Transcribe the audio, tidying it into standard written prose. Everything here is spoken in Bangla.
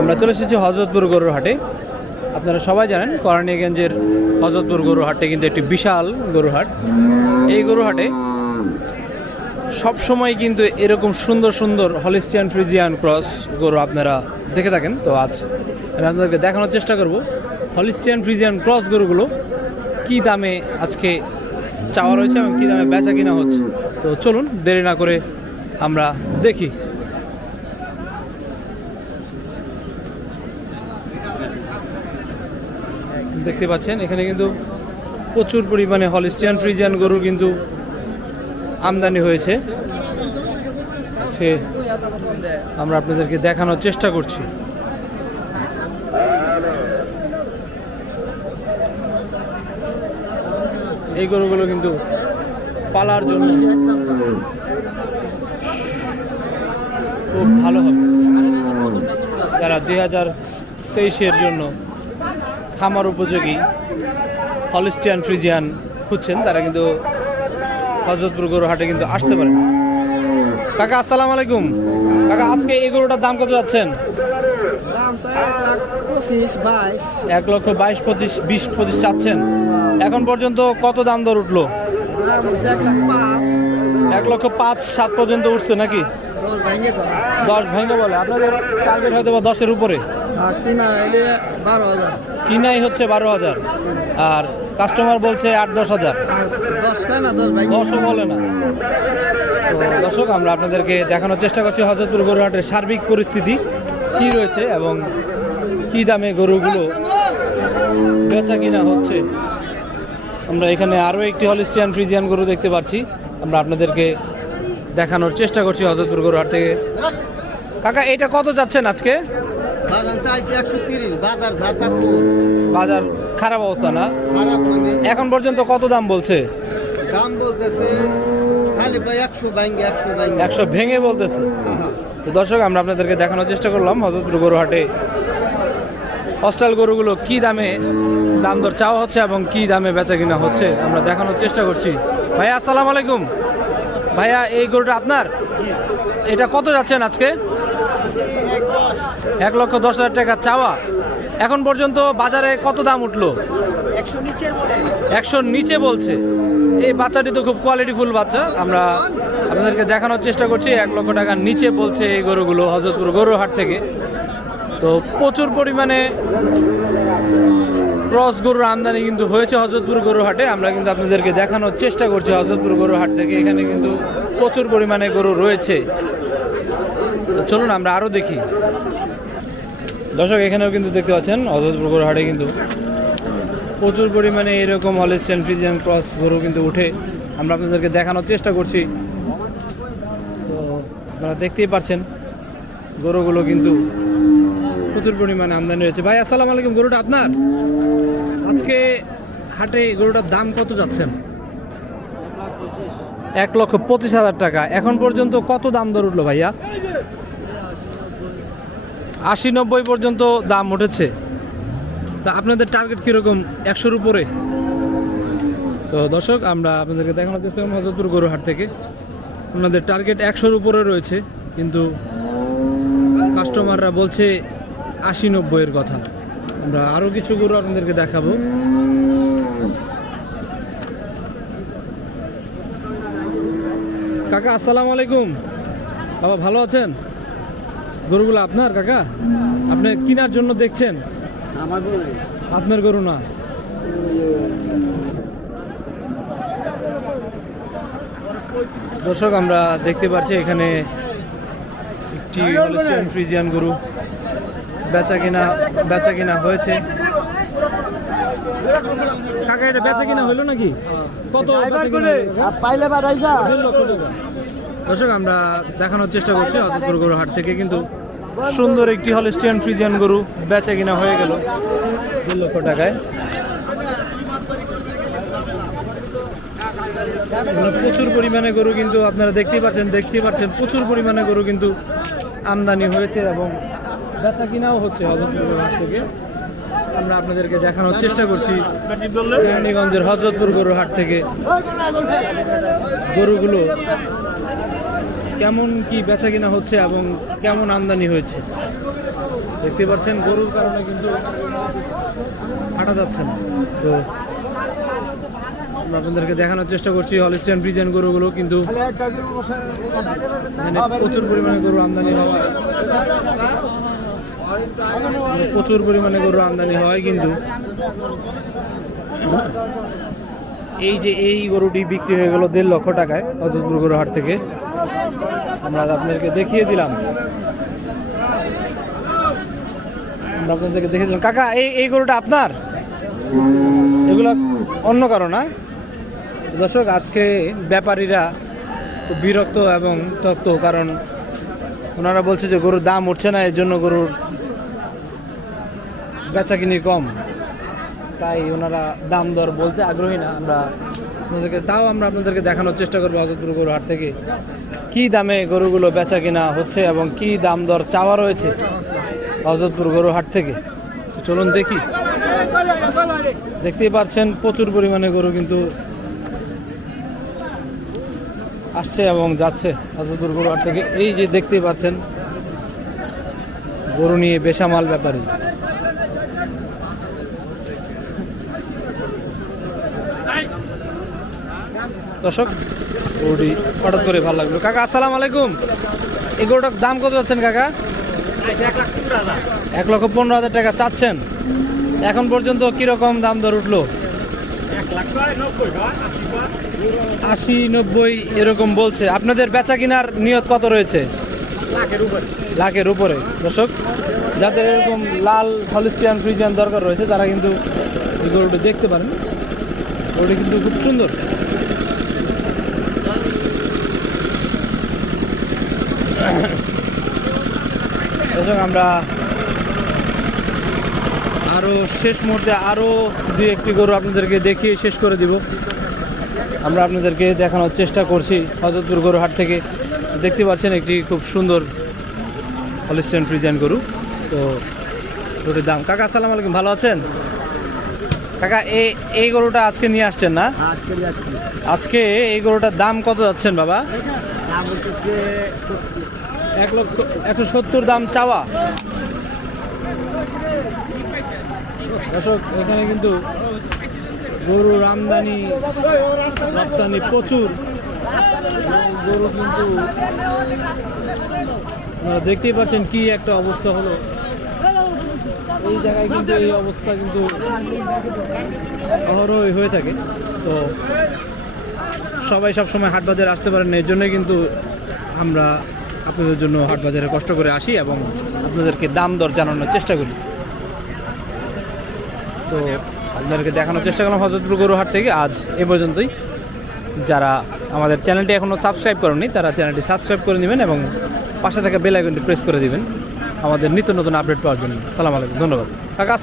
আমরা চলে এসেছি হযরতপুর গরুর হাটে। আপনারা সবাই জানেন কেরানীগঞ্জের হযরতপুর গরুর হাটে কিন্তু একটি বিশাল গরুর হাট। এই গরুর হাটে সবসময় কিন্তু এরকম সুন্দর সুন্দর হলিস্টিয়ান ফ্রিজিয়ান ক্রস গরু আপনারা দেখে থাকেন। তো আজ আমি আপনাদেরকে দেখানোর চেষ্টা করব হলিস্টিয়ান ফ্রিজিয়ান ক্রস গরুগুলো কী দামে আজকে চাওয়া রয়েছে এবং কী দামে বেচা কিনা হচ্ছে। তো চলুন দেরি না করে আমরা দেখি। দেখতে পাচ্ছেন এখানে কিন্তু প্রচুর পরিমাণে হলিস্টিয়ান ফ্রিজিয়ান গরু কিন্তু আমদানি হয়েছে। আজকে আমরা আপনাদেরকে দেখানোর চেষ্টা করছি। এই গরুগুলো কিন্তু পালার জন্য খুব ভালো হবে। যারা 2023-এর জন্য খামার উপযোগী হলিস্টিয়ান ফ্রিজিয়ান খুঁজছেন তারা কিন্তু হযরতপুর গরু হাটে কিন্তু আসতে পারেন। কাকা আসসালামু আলাইকুম। কাকা আজকে এই গরুটার দাম কত যাচ্ছেন? দাম 1,25,22 1,22,25 চাচ্ছেন। এখন পর্যন্ত কত দাম দর উঠলো? 1,05,7 পর্যন্ত উঠছে নাকি? 10 ভেঙে বলে। আপনাদের টার্গেট হয়তো বা 10-এর উপরে। কিনাই হচ্ছে 12,000 আর কাস্টমার বলছে 8-10,000। 10ও বলে না। তো দর্শক আমরা আপনাদেরকে দেখানোর চেষ্টা করছি হযরতপুর গরু হাটের সার্বিক পরিস্থিতি কি রয়েছে এবং কি দামে গরুগুলো বেচা কিনা হচ্ছে। আমরা এখানে আরও একটি হলিস্টিয়ান ফ্রিজিয়ান গরু দেখতে পাচ্ছি। আমরা আপনাদেরকে দেখানোর চেষ্টা করছি হযরতপুর গরু হাট থেকে। কাকা এটা কত যাচ্ছেন আজকে? বাজার খারাপ অবস্থা না? এখন পর্যন্ত কত দাম বলছে? দাম বলতেছে 100 ভেঙে বলতেছে। তো দর্শক আমরা আপনাদেরকে দেখানোর চেষ্টা করলাম হযরতপুর গরু হাটে অস্টাল গরুগুলো কি দামে দাম দর চাওয়া হচ্ছে এবং কি দামে বেচা কিনা হচ্ছে আমরা দেখানোর চেষ্টা করছি। ভাইয়া আসসালামু আলাইকুম। ভাইয়া এই গরুটা আপনার? এটা কত যাচ্ছেন আজকে? 1,10,000 টাকা চাওয়া। এখন পর্যন্ত বাজারে কত দাম উঠলো? 100 নিচে বলছে। এই বাচ্চাটি তো খুব কোয়ালিটিফুল বাচ্চা। আমরা আপনাদেরকে দেখানোর চেষ্টা করছি 1 লক্ষ টাকার নিচে বলছে এই গরুগুলো হযরতপুর গরুর হাট থেকে। তো প্রচুর পরিমাণে ক্রস গরুর আমদানি কিন্তু হয়েছে হযরতপুর গরুর হাটে। আমরা কিন্তু আপনাদেরকে দেখানোর চেষ্টা করছি হযরতপুর গরুর হাট থেকে। এখানে কিন্তু প্রচুর পরিমাণে গরু রয়েছে। তো চলুন আমরা আরও দেখি। দর্শক এখানেও কিন্তু দেখতে পাচ্ছেন হযরতপুর গরুর হাটে কিন্তু প্রচুর পরিমাণে এরকম হলিস্টিয়ান ফ্রিজিয়ান ক্রস গরু কিন্তু উঠে। আমরা আপনাদেরকে দেখানোর চেষ্টা করছি। তো আপনারা দেখতেই পাচ্ছেন গরুগুলো কিন্তু প্রচুর পরিমাণে আমদানি হয়েছে। ভাই আসসালামু আলাইকুম। গরুটা আপনার? আজকে হাটে গরুটার দাম কত যাচ্ছেন? 1,25,000 টাকা। এখন পর্যন্ত কত দাম দর উঠলো ভাইয়া? 80-90 পর্যন্ত দাম উঠেছে। তা আপনাদের টার্গেট কীরকম? 100-র উপরে? তো দর্শক আমরা আপনাদেরকে দেখানোর চেষ্টা করব হযরতপুর গরু হাট থেকে। আপনাদের টার্গেট 100-র উপরে রয়েছে কিন্তু কাস্টমাররা বলছে 80-90-এর কথা। আমরা আরও কিছু গরু আপনাদেরকে দেখাবো। কাকা আসসালামু আলাইকুম। বাবা ভালো আছেন? গরুগুলো আপনার কাকা? আপনি কেনার জন্য দেখছেন? আমার গরু। আপনার গরু না? দর্শক আমরা দেখতে পাচ্ছি এখানে একটি হলিস্টিয়ান ফ্রিজিয়ান গরু বেচা কিনা হয়েছে। কাকা এটা বেচা কিনা হলো নাকি? কত পাইলে বাড়াইছা? 2 লক্ষ টাকা। দর্শক আমরা দেখানোর চেষ্টা করছি হযরতপুর গরু হাট থেকে কিন্তু সুন্দর একটি হলিস্টিয়ান ফ্রিজিয়ান গরু বেচা কিনা হয়ে গেল 2 লক্ষ টাকায়। প্রচুর পরিমাণে গরু কিন্তু আপনারা দেখতেই পাচ্ছেন প্রচুর পরিমাণে গরু কিন্তু আমদানি হয়েছে এবং বেচা কিনাও হচ্ছে হযরতপুর গরু হাট থেকে। আমরা আপনাদেরকে দেখানোর চেষ্টা করছি কেরানীগঞ্জের হযরতপুর গরু হাট থেকে গরুগুলো কেমন কি বেচা কিনা হচ্ছে এবং কেমন আমদানি হয়েছে। দেখতে পাচ্ছেন গরুর কারণে কিন্তু হাঁটা যাচ্ছে না। তো আমরা আপনাদেরকে দেখানোর চেষ্টা করছি হলিস্টিয়ান ফ্রিজিয়ান গরুগুলো কিন্তু এখানে প্রচুর পরিমাণে গরু আমদানি হয়, প্রচুর পরিমাণে গরু আমদানি হয়। কিন্তু এই যে এই গরুটি বিক্রি হয়ে গেল 1.5 লক্ষ টাকায় হযরতপুর গরুর হাট থেকে। আমরা আপনাদেরকে দেখিয়ে দিলাম, আমরা আপনাদেরকে দেখিয়ে দিলাম। কাকা এই গরুটা আপনার, এগুলো অন্য কারো না? দর্শক, আজকে ব্যাপারীরা খুব বিরক্ত এবং তত্ত্ব, কারণ ওনারা বলছে যে গরুর দাম উঠছে না, এর জন্য গরুর বেচাকিনি কম, তাই ওনারা দাম দর বলতে আগ্রহী না। আমরা আপনাদেরকে দেখানোর চেষ্টা করবো হযরতপুর গরুর হাট থেকে কি দামে গরুগুলো বেচা কিনা হচ্ছে এবং কি দাম দর চাওয়া রয়েছে হযরতপুর গরুর হাট থেকে। তো চলুন দেখি। দেখতেই পাচ্ছেন প্রচুর পরিমাণে গরু কিন্তু আসছে এবং যাচ্ছে হযরতপুর গরুর হাট থেকে। এই যে দেখতেই পাচ্ছেন গরু নিয়ে বেসামাল ব্যাপারী। দর্শক, গরুটি হঠাৎ করে ভালো লাগলো। কাকা আসসালামু আলাইকুম, এই গরুটার দাম কত যাচ্ছেন কাকা? 1,15,000 টাকা চাচ্ছেন। এখন পর্যন্ত কিরকম দাম দর উঠলো? 80-90 এরকম বলছে। আপনাদের বেচা কিনার নিয়ত কত রয়েছে? লাখের উপরে। দর্শক, যাদের এরকম লাল হলিস্টিয়ান ফ্রিজিয়ান দরকার রয়েছে তারা কিন্তু এই গরুটি দেখতে পারেন। গরুটি কিন্তু খুব সুন্দর। দর্শক, আমরা আরো শেষ মুহূর্তে আরো 2-1টি গরু আপনাদেরকে দেখিয়ে শেষ করে দিব। আমরা আপনাদেরকে দেখানোর চেষ্টা করছি হযরতপুর গরু হাট থেকে। দেখতে পাচ্ছেন একটি খুব সুন্দর হলিস্টিয়ান ফ্রিজিয়ান গরু। তো গরুটির দাম। কাকা আসসালামু আলাইকুম, ভালো আছেন? কাকা এই গরুটা আজকে নিয়ে আসছেন না? আজকে এই গরুটার দাম কত যাচ্ছেন বাবা? 1,70,000 দাম চাওয়া। দর্শক, এখানে কিন্তু গরুর আমদানি রপ্তানি প্রচুর। গরু কিন্তু আপনারা দেখতেই পাচ্ছেন কি একটা অবস্থা হলো এই জায়গায়। কিন্তু এই অবস্থা কিন্তু অহরহই হয়ে থাকে। তো সবাই সবসময় হাট বাজারে আসতে পারেন না, এর জন্যই কিন্তু আমরা আপনাদের জন্য হাট বাজারে কষ্ট করে আসি এবং আপনাদেরকে দাম দর জানানোর চেষ্টা করি। তো আপনাদেরকে দেখানোর চেষ্টা করলাম হযরতপুর গরু হাট থেকে। আজ এ পর্যন্তই। যারা আমাদের চ্যানেলটি এখনও সাবস্ক্রাইব করেননি তারা চ্যানেলটি সাবস্ক্রাইব করে নেবেন এবং পাশে থাকা বেল আইকনটি প্রেস করে দিবেন আমাদের নিত্য নতুন আপডেট পাওয়ার জন্য। সালাম আলাইকুম, ধন্যবাদ কাকা।